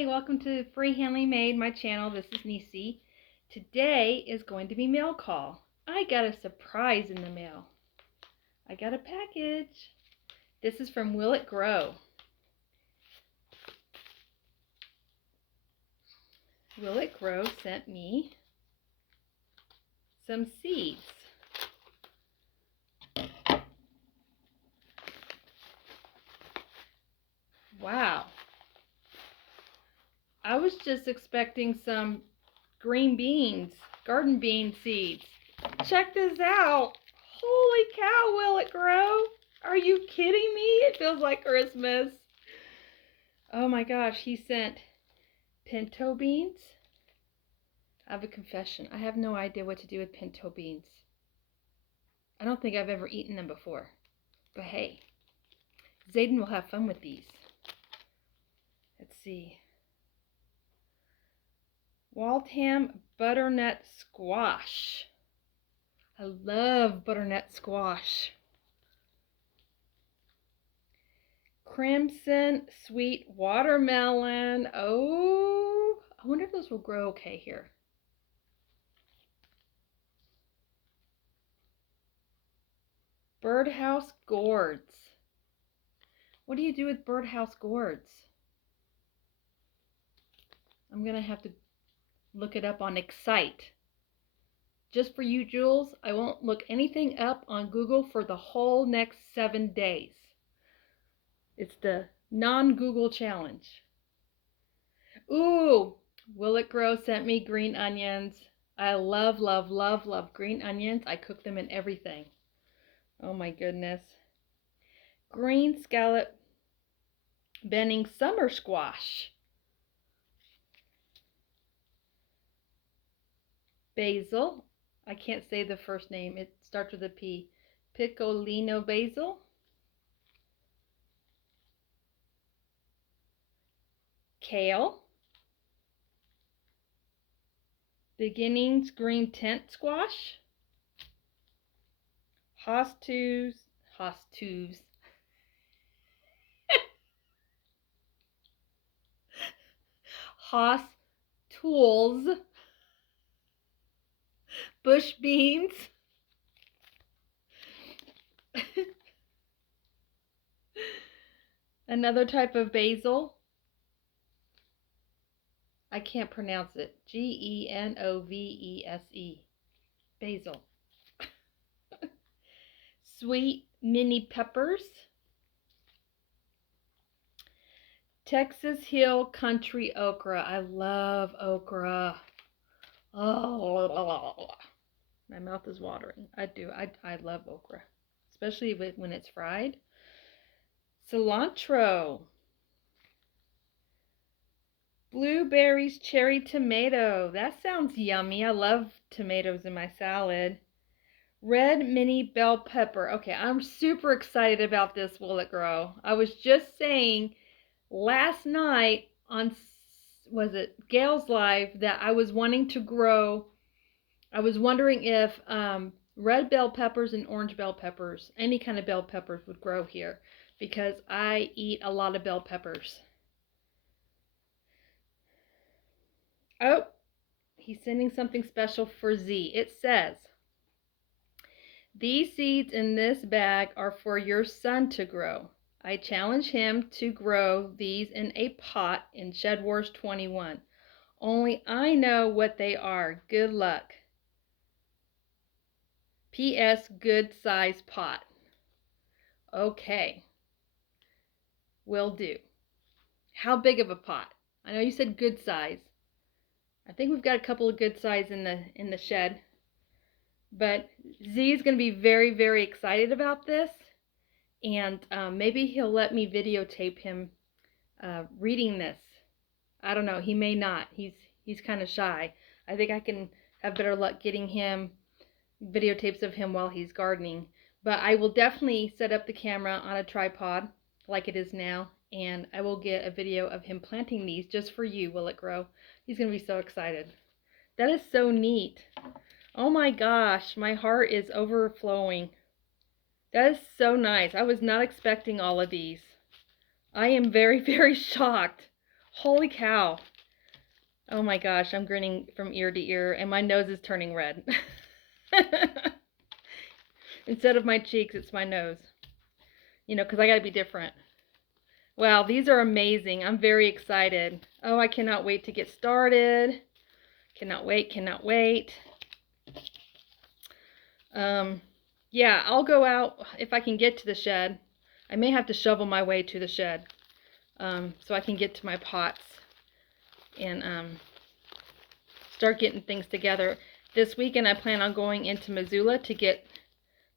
Hi, welcome to Free Handling Made, my channel. This is Nisi. Today is going to be mail call. I got a surprise in the mail. I got a package. This is from Will It Grow. Will It Grow sent me some seeds. Wow. I was just expecting some green beans, garden bean seeds. Check this out. Holy cow, Will It Grow? Are you kidding me? It feels like Christmas. Oh my gosh, he sent pinto beans. I have a confession. I have no idea what to do with pinto beans. I don't think I've ever eaten them before. But hey, Zayden will have fun with these. Let's see. Waltham butternut squash. I love butternut squash. Crimson sweet watermelon. Oh, I wonder if those will grow okay here. Birdhouse gourds. What do you do with birdhouse gourds? I'm going to have to look it up on Excite. Just for you, Jules, I won't look anything up on Google for the whole next 7 days. It's the non-Google challenge. Ooh, Will It Grow sent me green onions. I love, love, love, love green onions. I cook them in everything. Oh my goodness. Green scallop Benning summer squash. Basil. I can't say the first name. It starts with a P. Piccolino basil. Kale. Beginnings green tent squash. Hostus. Hoss tools. Bush beans. Another type of basil. I can't pronounce it. Genovese. Basil. Sweet mini peppers. Texas Hill Country okra. I love okra. Oh, my mouth is watering. I do. I love okra, especially when it's fried. Cilantro. Blueberries cherry tomato. That sounds yummy. I love tomatoes in my salad. Red mini bell pepper. Okay, I'm super excited about this Will It Grow. I was just saying last night on, was it Gail's Live, that I was wanting to grow. I was wondering if red bell peppers and orange bell peppers, any kind of bell peppers would grow here because I eat a lot of bell peppers. Oh, he's sending something special for Z. It says, these seeds in this bag are for your son to grow. I challenge him to grow these in a pot in Shed Wars 21. Only I know what they are. Good luck. P.S. Good size pot. Okay. Will do. How big of a pot? I know you said good size. I think we've got a couple of good size in the shed. But Z is going to be very, very excited about this. And maybe he'll let me videotape him reading this. I don't know. He may not. He's kind of shy. I think I can have better luck getting him videotapes of him while he's gardening. But I will definitely set up the camera on a tripod like it is now. And I will get a video of him planting these just for you, Will It Grow. He's going to be so excited. That is so neat. Oh my gosh, my heart is overflowing. That is so nice. I was not expecting all of these. I am very, very shocked. Holy cow. Oh my gosh, I'm grinning from ear to ear and my nose is turning red. Instead of my cheeks, it's my nose. You know, because I gotta be different. Wow, these are amazing. I'm very excited. Oh, I cannot wait to get started. Cannot wait, cannot wait. Yeah, I'll go out if I can get to the shed. I may have to shovel my way to the shed so I can get to my pots and start getting things together. This weekend I plan on going into Missoula to get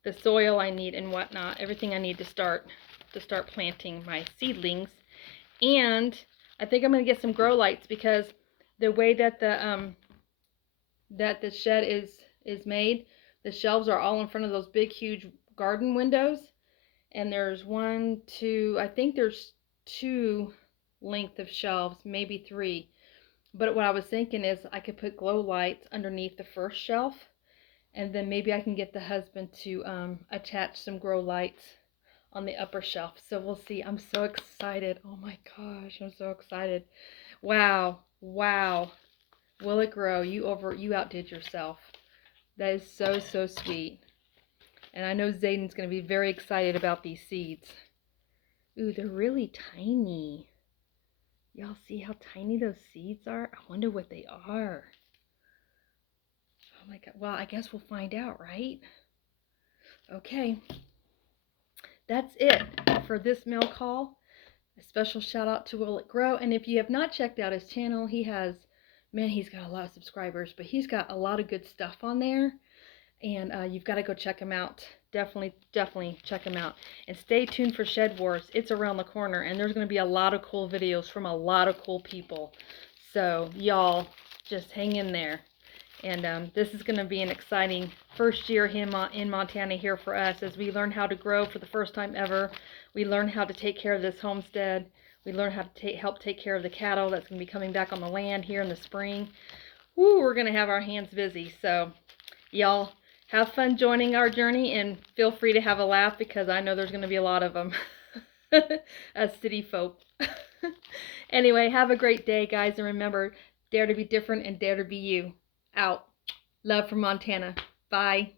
the soil I need and whatnot, everything I need to start planting my seedlings. And I think I'm going to get some grow lights because the way that the shed is made, the shelves are all in front of those big huge garden windows, and there's one, two, I think there's two length of shelves, maybe three. But what I was thinking is I could put glow lights underneath the first shelf, and then maybe I can get the husband to attach some grow lights on the upper shelf. So we'll see. I'm so excited. Oh my gosh, I'm so excited. Wow, wow. Will it grow? You outdid yourself. That is so, so sweet. And I know Zayden's going to be very excited about these seeds. Ooh, they're really tiny. Y'all see how tiny those seeds are? I wonder what they are. Oh my God. Well, I guess we'll find out, right? Okay. That's it for this mail call. A special shout out to Will It Grow. And if you have not checked out his channel, he's got a lot of subscribers, but he's got a lot of good stuff on there. And you've got to go check him out. Definitely check him out. And stay tuned for Shed Wars. It's around the corner, and there's going to be a lot of cool videos from a lot of cool people. So y'all just hang in there. And this is going to be an exciting first year in Montana here for us as we learn how to grow for the first time ever. We learn how to take care of this homestead. We learn how to help take care of the cattle that's going to be coming back on the land here in the spring. Woo, we're going to have our hands busy. So y'all have fun joining our journey and feel free to have a laugh because I know there's going to be a lot of them as city folk. Anyway, have a great day, guys. And remember, dare to be different and dare to be you. Out. Love from Montana. Bye.